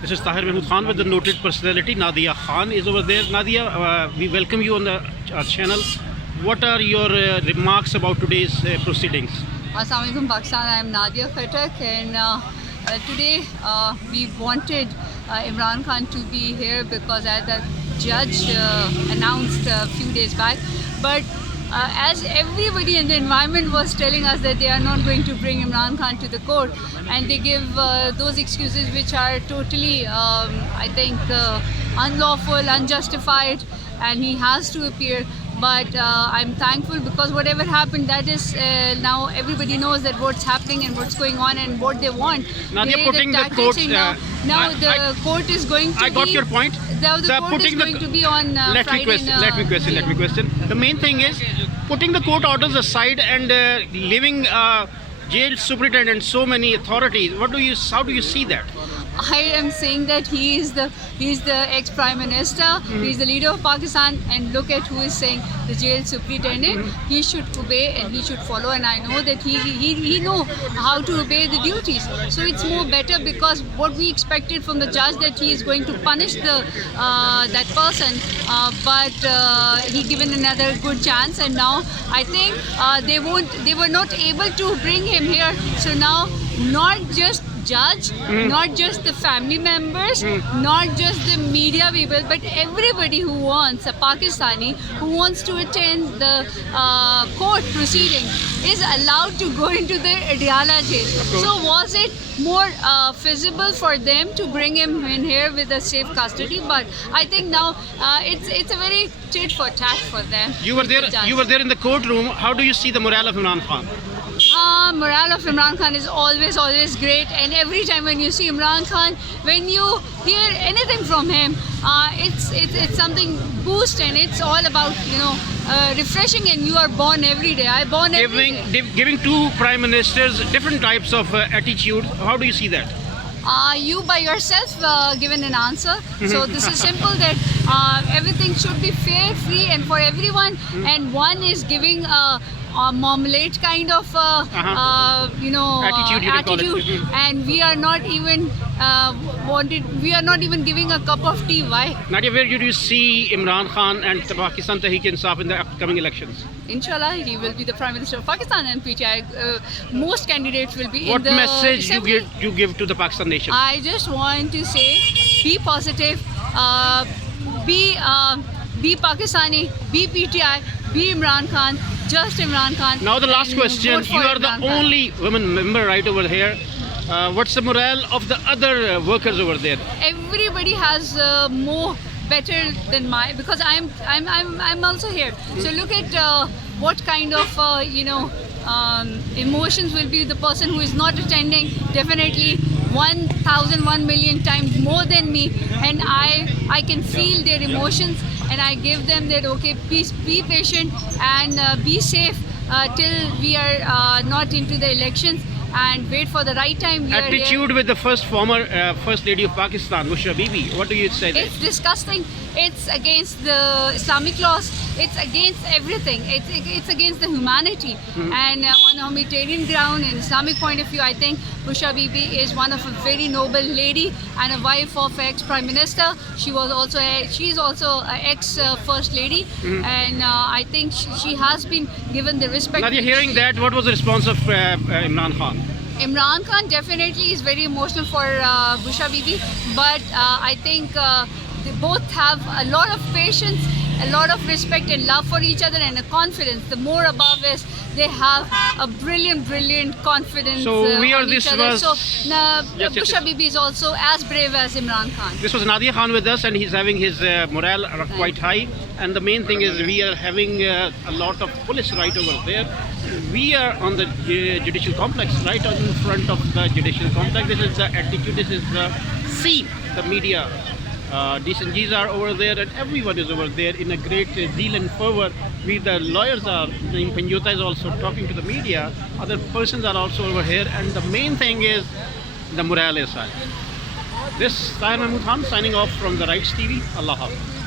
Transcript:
This is Tahir Mahmood Khan with the noted personality. Nadia Khan is over there. Nadia, we welcome you on the channel. What are your remarks about today's proceedings? Assalamu alaikum Pakistan. I am Nadia Khattak, and today we wanted Imran Khan to be here because as the judge announced a few days back, but as everybody in the environment was telling us that they are not going to bring Imran Khan to the court, and they give those excuses which are totally, I think, unlawful, unjustified, and he has to appear. But I'm thankful because whatever happened, that is now everybody knows that what's happening and what's going on and what they want. Nadia, putting the court. Now the court is going to. I got your point. The court is going to be on Friday. Let me question. The main thing is putting the court orders aside and leaving jail superintendent, so many authorities. How do you see that? I am saying that he is the ex Prime Minister, he is the leader of Pakistan, and look at who is saying the jail superintendent. He should obey and he should follow, and I know that he know how to obey the duties. So it's more better because what we expected from the judge that he is going to punish that person, but he given another good chance, and now I think they were not able to bring him here. So now not just judge, not just the family members, not just the media people, but everybody who wants a Pakistani who wants to attend the court proceeding is allowed to go into the Adiala jail. So was it more feasible for them to bring him in here with a safe custody? But I think now it's a very tit for tat for them. You were there in the courtroom. How do you see the morale of Imran Khan? Morale of Imran Khan is always great, and every time when you see Imran Khan, when you hear anything from him, it's something boost, and it's all about refreshing, and you are born every day. I born every day. Giving two prime ministers different types of attitude. How do you see that? You by yourself given an answer. So this is simple that everything should be fair, free, and for everyone. And one is giving a marmalade kind of attitude, and we are not even we are not even giving a cup of tea. Why? Nadia, where do you see Imran Khan and Pakistan Tehreek-e-Insaf in the upcoming elections? Inshallah, he will be the Prime Minister of Pakistan, and PTI, most candidates will be What in the message assembly. you give to the Pakistan nation? I just want to say, be positive, be Pakistani, be PTI, be Imran Khan, just Imran Khan. Now the last question, you are the Imran Khan. only woman member right over here. What's the morale of the other workers over there? Everybody has more better than my, because I'm also here. So look at what kind of emotions will be the person who is not attending. Definitely 1,000, 1 million times more than me, and I can feel their emotions, and I give them that, okay, please be patient and be safe till we are not into the elections, and wait for the right time. Attitude with the former First Lady of Pakistan, Musharraf Bibi. What do you say? It's disgusting. It's against the Islamic laws. It's against everything. It's against the humanity. And on a humanitarian ground, in Islamic point of view, I think Musharraf Bibi is one of a very noble lady and a wife of ex-Prime Minister. She's also an ex-First Lady, and I think she has been given the respect. Nadia, hearing that, what was the response of Imran Khan? Imran Khan definitely is very emotional for Musharraf Bibi, but I think they both have a lot of patience, a lot of respect and love for each other, and a confidence. The more above is they have a brilliant confidence so we are on each other. So Musharraf Bibi is also as brave as Imran Khan. This was Nadia Khan with us, and he's having his morale quite high. And the main thing is we are having a lot of police right over there. We are on the judicial complex, right in front of the judicial complex. This is the attitude, this is the scene, the media. Decent G's are over there, and everyone is over there in a great zeal and fervor. The lawyers are, the Panjota is also talking to the media, other persons are also over here, and the main thing is the morale is high. This is Tahir Mahmood Khan signing off from the Rights TV. Allah Hafiz.